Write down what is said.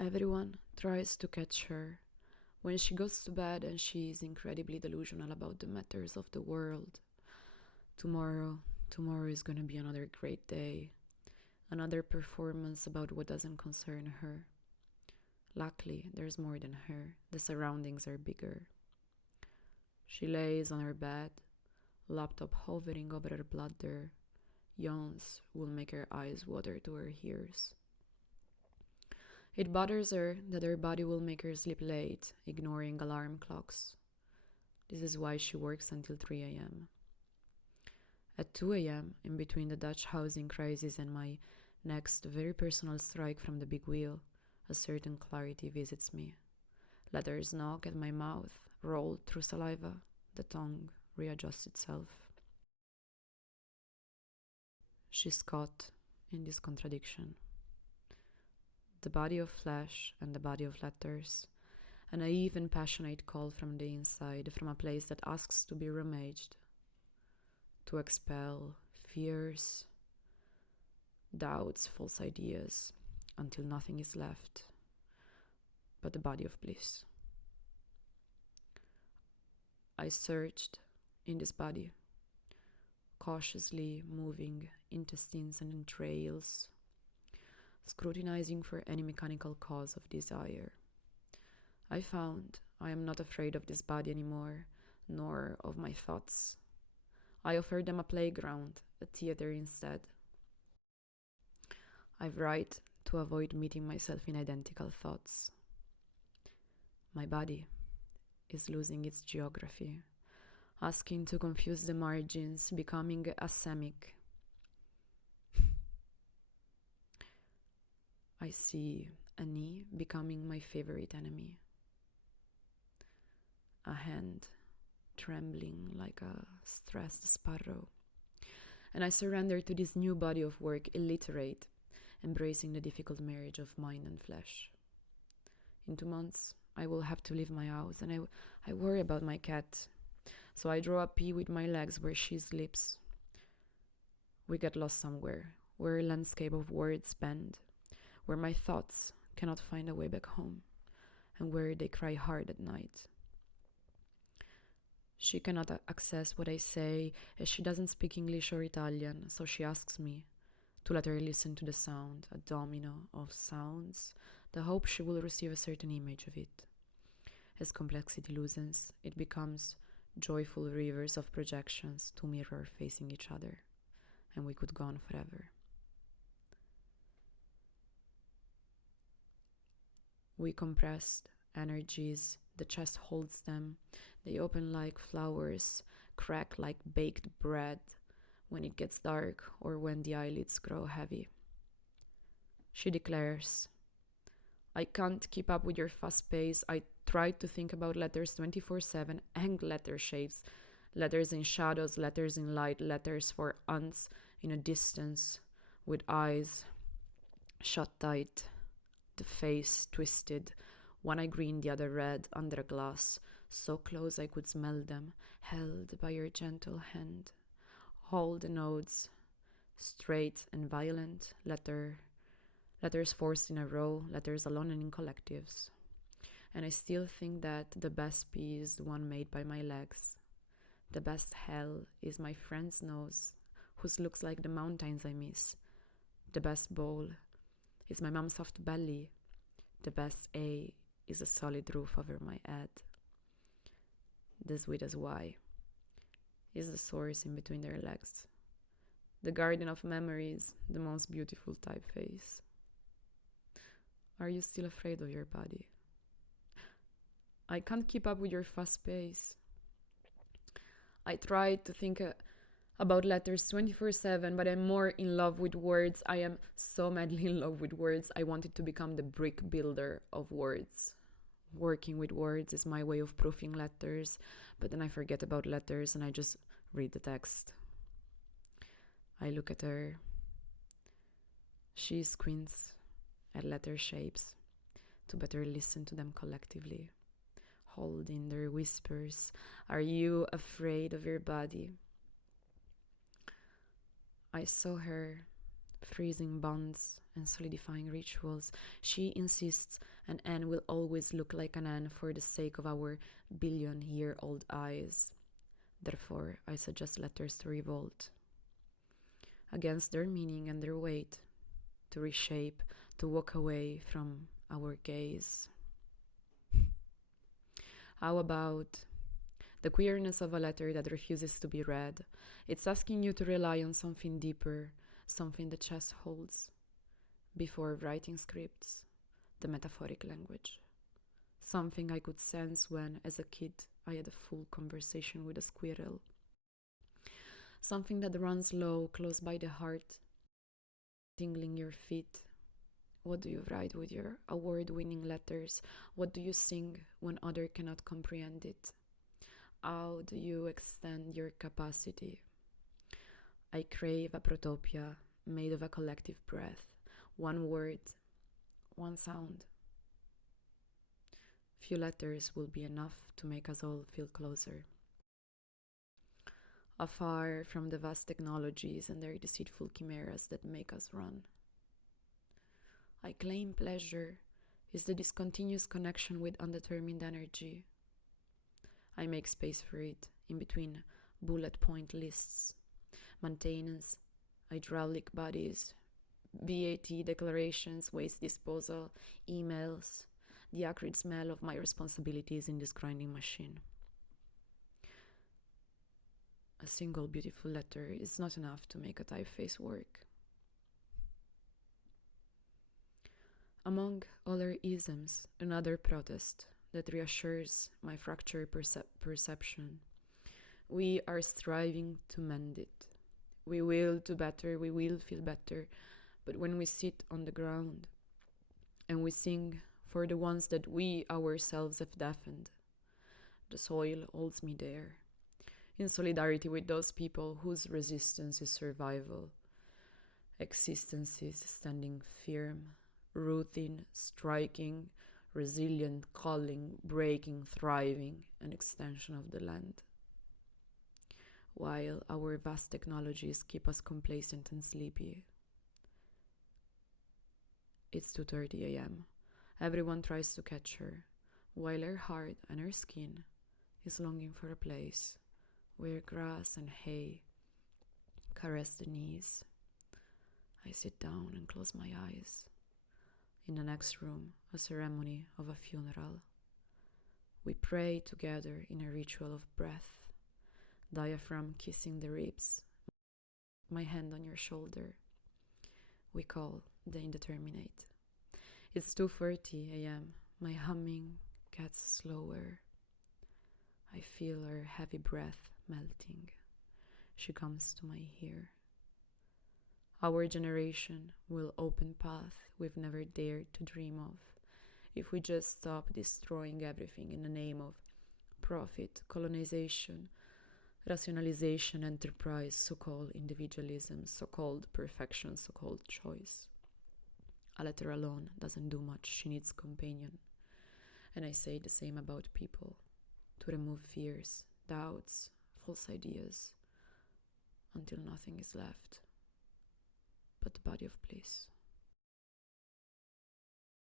Everyone tries to catch her when she goes to bed and she is incredibly delusional about the matters of the world. Tomorrow is gonna be another great day, another performance about what doesn't concern her. Luckily, there's more than her. The surroundings are bigger. She lays on her bed, laptop hovering over her bladder. Yawns will make her eyes water to her ears. It bothers her that her body will make her sleep late, ignoring alarm clocks. This is why she works until 3 a.m. At 2 a.m., in between the Dutch housing crisis and my next very personal strike from the big wheel, a certain clarity visits me. Letters knock at my mouth, roll through saliva, the tongue readjusts itself. She's caught in this contradiction. The body of flesh and the body of letters, a naive and passionate call from the inside, from a place that asks to be remaged, to expel fears, doubts, false ideas, until nothing is left but the body of bliss. I searched in this body, cautiously moving intestines and entrails, scrutinizing for any mechanical cause of desire. I found I am not afraid of this body anymore, nor of my thoughts. I offered them a playground, a theater instead. I write to avoid meeting myself in identical thoughts. My body is losing its geography, asking to confuse the margins, becoming asemic. I see a knee becoming my favorite enemy, a hand trembling like a stressed sparrow, and I surrender to this new body of work, illiterate, embracing the difficult marriage of mind and flesh. In 2 months, I will have to leave my house, and I worry about my cat, so I draw a P with my legs where she sleeps. We get lost somewhere, where a landscape of words bend, where my thoughts cannot find a way back home, and where they cry hard at night. She cannot access what I say, as she doesn't speak English or Italian, so she asks me to let her listen to the sound, a domino of sounds, the hope she will receive a certain image of it. As complexity loosens, it becomes joyful rivers of projections, two mirrors facing each other, and we could go on forever. We compressed energies, the chest holds them, they open like flowers, crack like baked bread when it gets dark or when the eyelids grow heavy. She declares, I can't keep up with your fast pace. I tried to think about letters 24/7 and letter shapes, letters in shadows, letters in light, letters for ants in a distance, with eyes shut tight, the face twisted, one eye green, the other red, under a glass, so close I could smell them, held by your gentle hand. All the nodes, straight and violent, letters forced in a row, letters alone and in collectives. And I still think that the best P is the one made by my legs. The best hell is my friend's nose, whose looks like the mountains I miss. The best bowl is my mom's soft belly. The best A is a solid roof over my head. The sweetest Y is the source in between their legs. The garden of memories, the most beautiful typeface. Are you still afraid of your body? I can't keep up with your fast pace. I tried to think about letters 24/7, but I'm more in love with words. I am so madly in love with words. I wanted to become the brick builder of words. Working with words is my way of proofing letters, but then I forget about letters and I just read the text. I look at her. She squints at letter shapes to better listen to them collectively, holding their whispers. Are you afraid of your body? I saw her freezing bonds and solidifying rituals. She insists An N will always look like an N for the sake of our billion-year-old eyes. Therefore, I suggest letters to revolt against their meaning and their weight, to reshape, to walk away from our gaze. How about the queerness of a letter that refuses to be read? It's asking you to rely on something deeper, something the chest holds, before writing scripts, the metaphoric language. Something I could sense when, as a kid, I had a full conversation with a squirrel. Something that runs low, close by the heart, tingling your feet. What do you write with your award-winning letters? What do you sing when others cannot comprehend it? How do you extend your capacity? I crave a protopia made of a collective breath, one word, one sound. Few letters will be enough to make us all feel closer. Afar from the vast technologies and their deceitful chimeras that make us run. I claim pleasure is the discontinuous connection with undetermined energy. I make space for it in between bullet point lists, maintenance, hydraulic bodies, VAT declarations, waste disposal, emails, the acrid smell of my responsibilities in this grinding machine. A single beautiful letter is not enough to make a typeface work. Among other isms, another protest that reassures my fractured perception. We are striving to mend it. We will do better, we will feel better, but when we sit on the ground and we sing for the ones that we ourselves have deafened, the soil holds me there, in solidarity with those people whose resistance is survival, existences standing firm, rooting, striking, resilient, calling, breaking, thriving, an extension of the land. While our vast technologies keep us complacent and sleepy. It's 2:30 a.m. Everyone tries to catch her, while her heart and her skin is longing for a place where grass and hay caress the knees. I sit down and close my eyes. In the next room, a ceremony of a funeral. We pray together in a ritual of breath, diaphragm kissing the ribs, my hand on your shoulder. We call the indeterminate. It's 2:40 a.m. My humming gets slower. I feel her heavy breath melting. She comes to my ear. Our generation will open path we've never dared to dream of if we just stop destroying everything in the name of profit, colonization, rationalization, enterprise, so-called individualism, so-called perfection, so-called choice. A letter alone doesn't do much, she needs companion. And I say the same about people, to remove fears, doubts, false ideas, until nothing is left but the body of bliss.